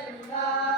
ಬಸವಲಿಂಗಾಯ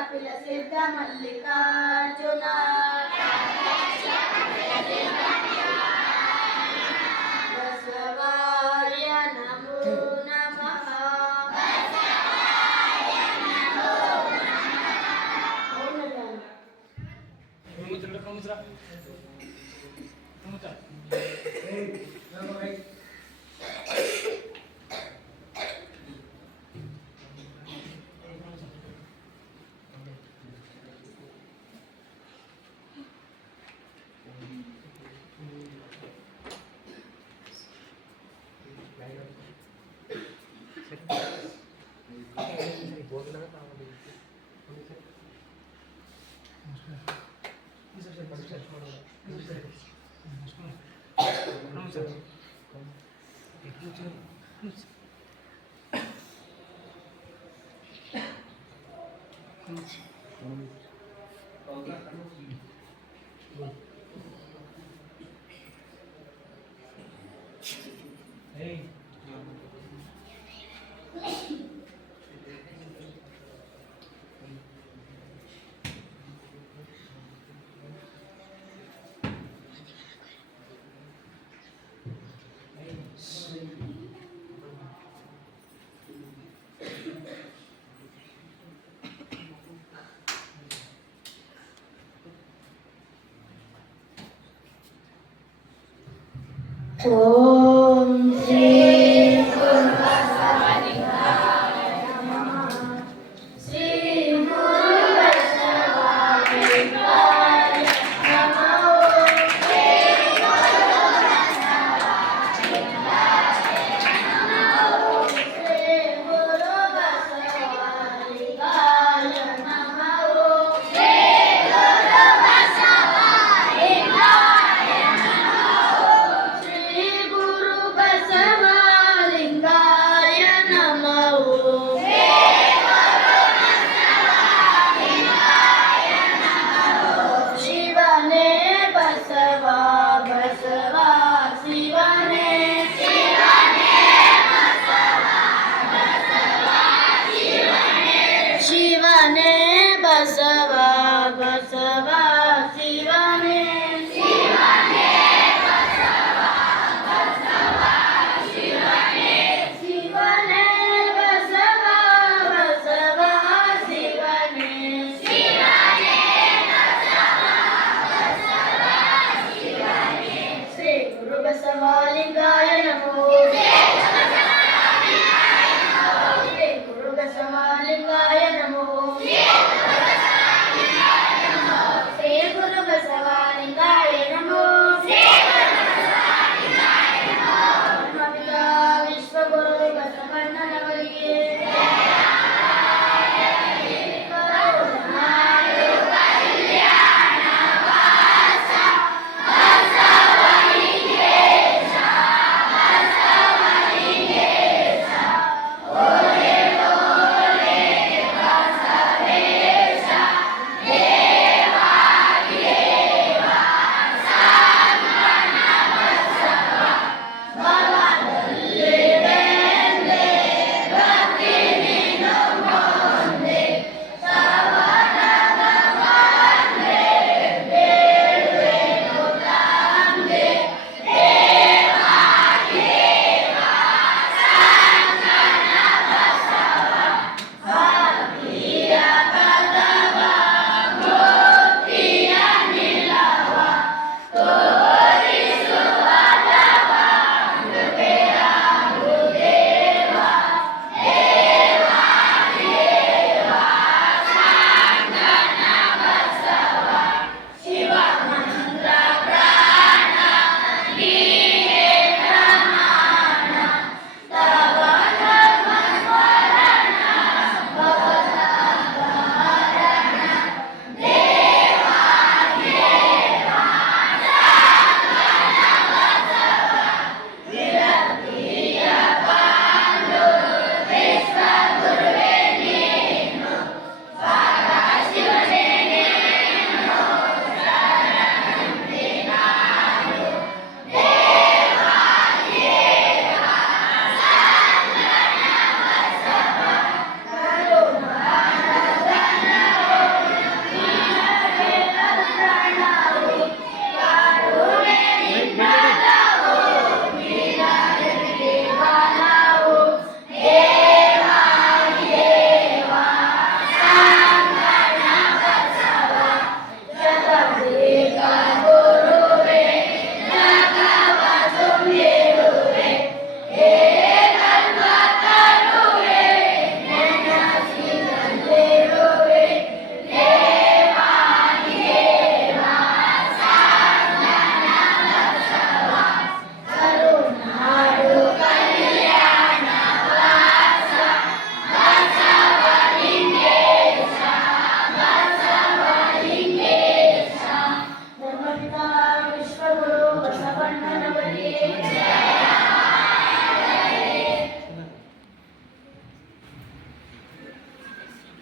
కపిల సిద్ధ మల్లికార్జున. 그렇지. ಓಂ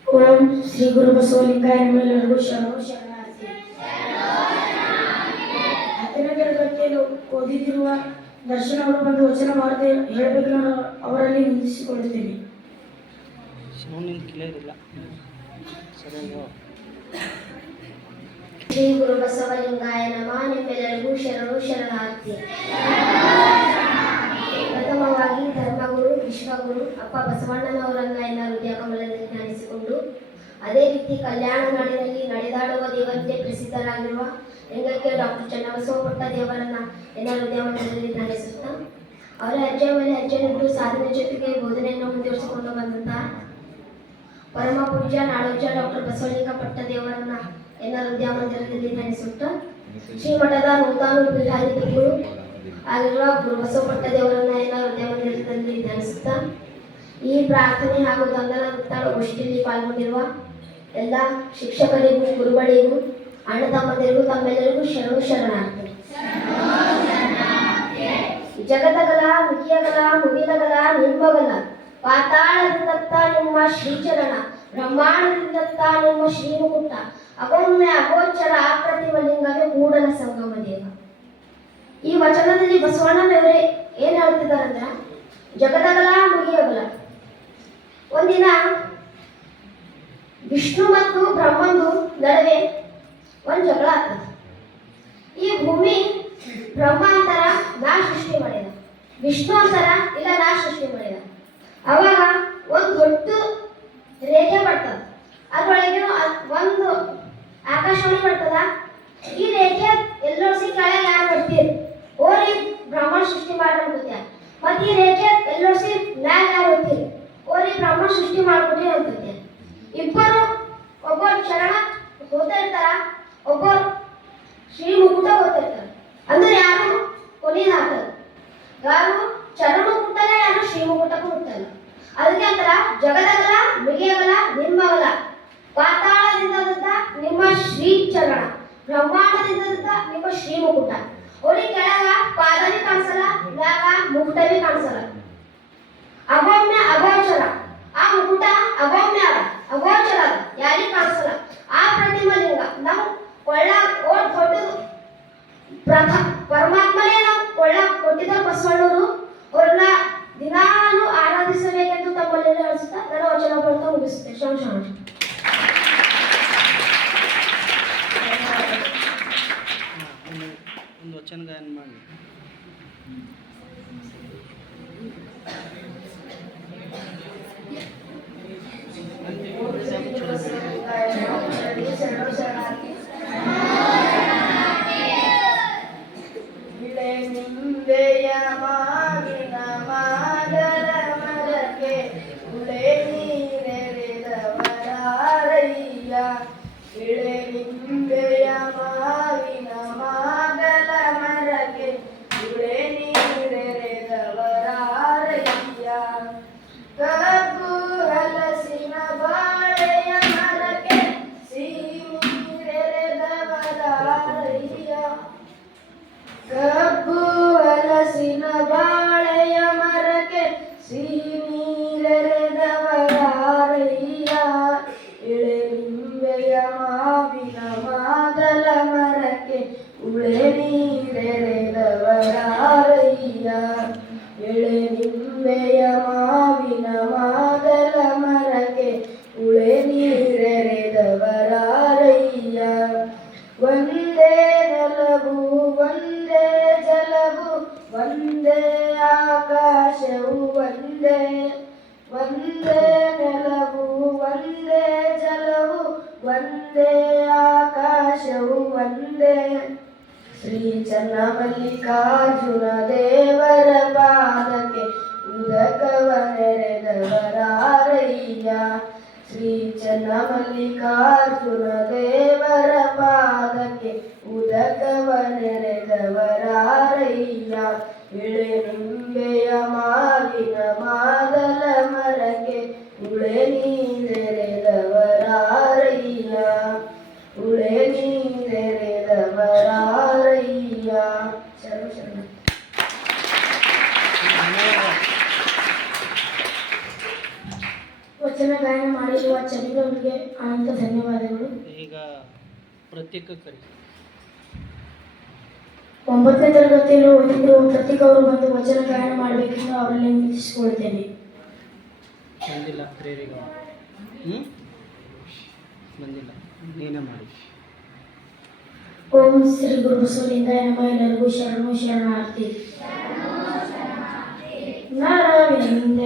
ಓಂ ಶ್ರೀ ಗುರು ಬಸವಲಿಂಗಾಯ ನಮ್ಮೆಲ್ಲರಿಗೂ ಶರಣು ಶರಣಾರ್ಥಿ. ಹತ್ತನೇ ತರಗತಿಯಲ್ಲಿ ಓದಿದಿರುವ ದರ್ಶನ ಅವರು ಬಂದು ವಚನ ವಾರ್ತೆ ಹೇಳಬೇಕು ನಾನು ಅವರಲ್ಲಿ ನಿಂದಿಸಿಕೊಳ್ಳುತ್ತೇನೆ ಶ್ರೀ ಗುರು ಬಸವಲಿಂಗಾಯ ನಮ ನಿಮ್ಮೆಲ್ಲರಿಗೂ ಶರಣು ಶರಣಾರ್ಥಿ. ಪ್ರಥಮವಾಗಿ ಧರ್ಮಗುರು ವಿಶ್ವಗುರು ಅಪ್ಪ ಬಸವಣ್ಣನವರನ್ನ ಎಲ್ಲ ಹೃದಯ ಕಮಲದಲ್ಲಿ ಅದೇ ರೀತಿ ಕಲ್ಯಾಣ ನಾಡಿನಲ್ಲಿ ನಡೆದಾಡುವ ದೇವರಂತೆ ಪ್ರಸಿದ್ಧರಾಗಿರುವ ಲಿಂಗಕ್ಕೆ ಡಾಕ್ಟರ್ ಚನ್ನಬಸವಪಟ್ಟ ದೇವರನ್ನ ಎಲ್ಲ ಹೃದಯ ಮಂದಿರದಲ್ಲಿ ಧ್ಯಾನಿಸುತ್ತಾ ಅವರ ಹೆಜ್ಜೆ ಮೇಲೆ ಹೆಜ್ಜೆ ಸಾಧನೆ ಜೊತೆಗೆ ಬೋಧನೆಯನ್ನು ಮುಂದುವರಿಸಿಕೊಂಡು ಬಂದಂತಹ ಪರಮ ಪೂಜ್ಯ ನಾಡೋಜ ಡಾಕ್ಟರ್ ಬಸವಲಿಂಗ ಪಟ್ಟ ದೇವರನ್ನ ಎಲ್ಲ ಹೃದಯ ಮಂದಿರದಲ್ಲಿ ಧ್ಯಾನಿಸುತ್ತಾ ಶ್ರೀಮಠದ ನೂತನ ಪೀಠಾಧಿಪತಿಗಳು ಆಗಿರುವ ಗುರು ಬಸವಪಟ್ಟ ದೇವರನ್ನ ಎಲ್ಲ ಹೃದಯ ಮಂದಿರದಲ್ಲಿ ಈ ಪ್ರಾರ್ಥನೆ ಹಾಗೂ ನೃತ್ಯ ಗೋಷ್ಠಿಯಲ್ಲಿ ಪಾಲ್ಗೊಂಡಿರುವ ಎಲ್ಲ ಶಿಕ್ಷಕರಿಗೂ, ಗುರುಗಳಿಗೂ, ಅಣ್ಣ ತಮ್ಮಂದಿರಿಗೂ, ತಮ್ಮೆಲ್ಲರಿಗೂ ಶರಣು ಶರಣಾರ್ಥಿ. ಜಗದಗಲ, ಮುಗಿಯಗಲ, ಮುಗಿಲಗಲ, ನಿಂಬಗಲ, ಪಾತಾಳದಿಂದತ್ತ ನಿಮ್ಮ ಶ್ರೀಚರಣ, ಬ್ರಹ್ಮಾಂಡದಿಂದತ್ತ ನಿಮ್ಮ ಶ್ರೀಮುಕುಟ ಅಗೊಮ್ಮೆ ಅಗೋಚರ ಅಪ್ರತಿಮ ಲಿಂಗವೇ ಕೂಡಲ ಸಂಗಮ ದೇವ. ಈ ವಚನದಲ್ಲಿ ಬಸವಣ್ಣನವರೇ ಏನ್ ಹೇಳ್ತಿದಾರಂದ್ರ ಜಗದಗಲ, ಮುಗಿಯಗಲ ಒಂದಿನ ವಿಷ್ಣು ಮತ್ತು ಬ್ರಹ್ಮಂದು ನಡುವೆ ಒಂದು ಜಗಳ ಆಗ್ತದೆ. ಈ ಭೂಮಿ ಬ್ರಹ್ಮ ಅಂತಾರ ನಾ ಸೃಷ್ಟಿ ಮಾಡಿದ. ವಿಷ್ಣು ಅಂತರ ಇಲ್ಲ ನಾ ಸೃಷ್ಟಿ ಮಾಡಿದ. ಅವಾಗ ಒಂದು ದೊಡ್ಡ ರೇಖೆ ಬರ್ತದೆ. ಅದರೊಳಗೆ ಒಂದು ಆಕಾಶವಾಣಿ ಬರ್ತದ. ಈ ರೇಖೆ ಎಲ್ಲೋಸಿ ಕೆಳಗೆ ಯಾರು ಬರ್ತೀರಿ ಓರಿ ಬ್ರಹ್ಮ ಸೃಷ್ಟಿ ಮಾಡಿ ಮತ್ತೆ ಈ ರೇಖೆ ಎಲ್ಲೋಸಿ ಮ್ಯಾಗ ಯಾರು ಹೋಗ್ತೀರಿ? ಓರಿ ಬ್ರಹ್ಮ ಸೃಷ್ಟಿ ಮಾಡ್ಕೊಡಿ ಅಂತಂತೆ ಚನ್ನಮಲ್ಲಿಕಾರ್ಜುನ ದೇವರ ಪಾದಕ್ಕೆ ಉದಕವ ನೆರೆದವರಾರಯ್ಯ ಶ್ರೀ ಚನ್ನಮಲ್ಲಿಕಾರ್ಜುನ ದೇವರ ಪಾದಕ್ಕೆ ಉದಕವ ನೆರೆದವರಾರಯ್ಯ ಇಳೆ ನಿಂಬೆಯ ಮಾವಿನ ಮಾದಲ ಮಾಡಿರುವ ಚಂದ್ರವರಿಗೆ ಅನಂತ ಧನ್ಯವಾದಗಳು. ಈಗ ಪ್ರತ್ಯೇಕ ಕರಿ. ಒಂಬತ್ತನೇ ತರಗತಿಯಲ್ಲಿ ಓದಿದ್ದು ಪ್ರತೀಕ್ ಅವರು ಬಂದು ವಚನ ಗಾಯನ ಮಾಡಬೇಕೆಂದು ಅವರಲ್ಲಿ ವಿನಂತಿಸಿಕೊಳ್ಳುತ್ತೇನೆ ಬಂದಿಲ್ಲ ಪ್ರೇರಿಗ. ಹ್ಞೂ ಬಂದಿಲ್ಲ. ನೀನೇ ಮಾಡಿ. ಓಂ ಶ್ರೀ ಗುರು ಬಸವಲಿಂಗಾಯ ನಮ್ಮ ಎಲ್ಲರಿಗೂ ಶರಣು ಶರಣಾರ್ಥಿ. ನರವಿಂದ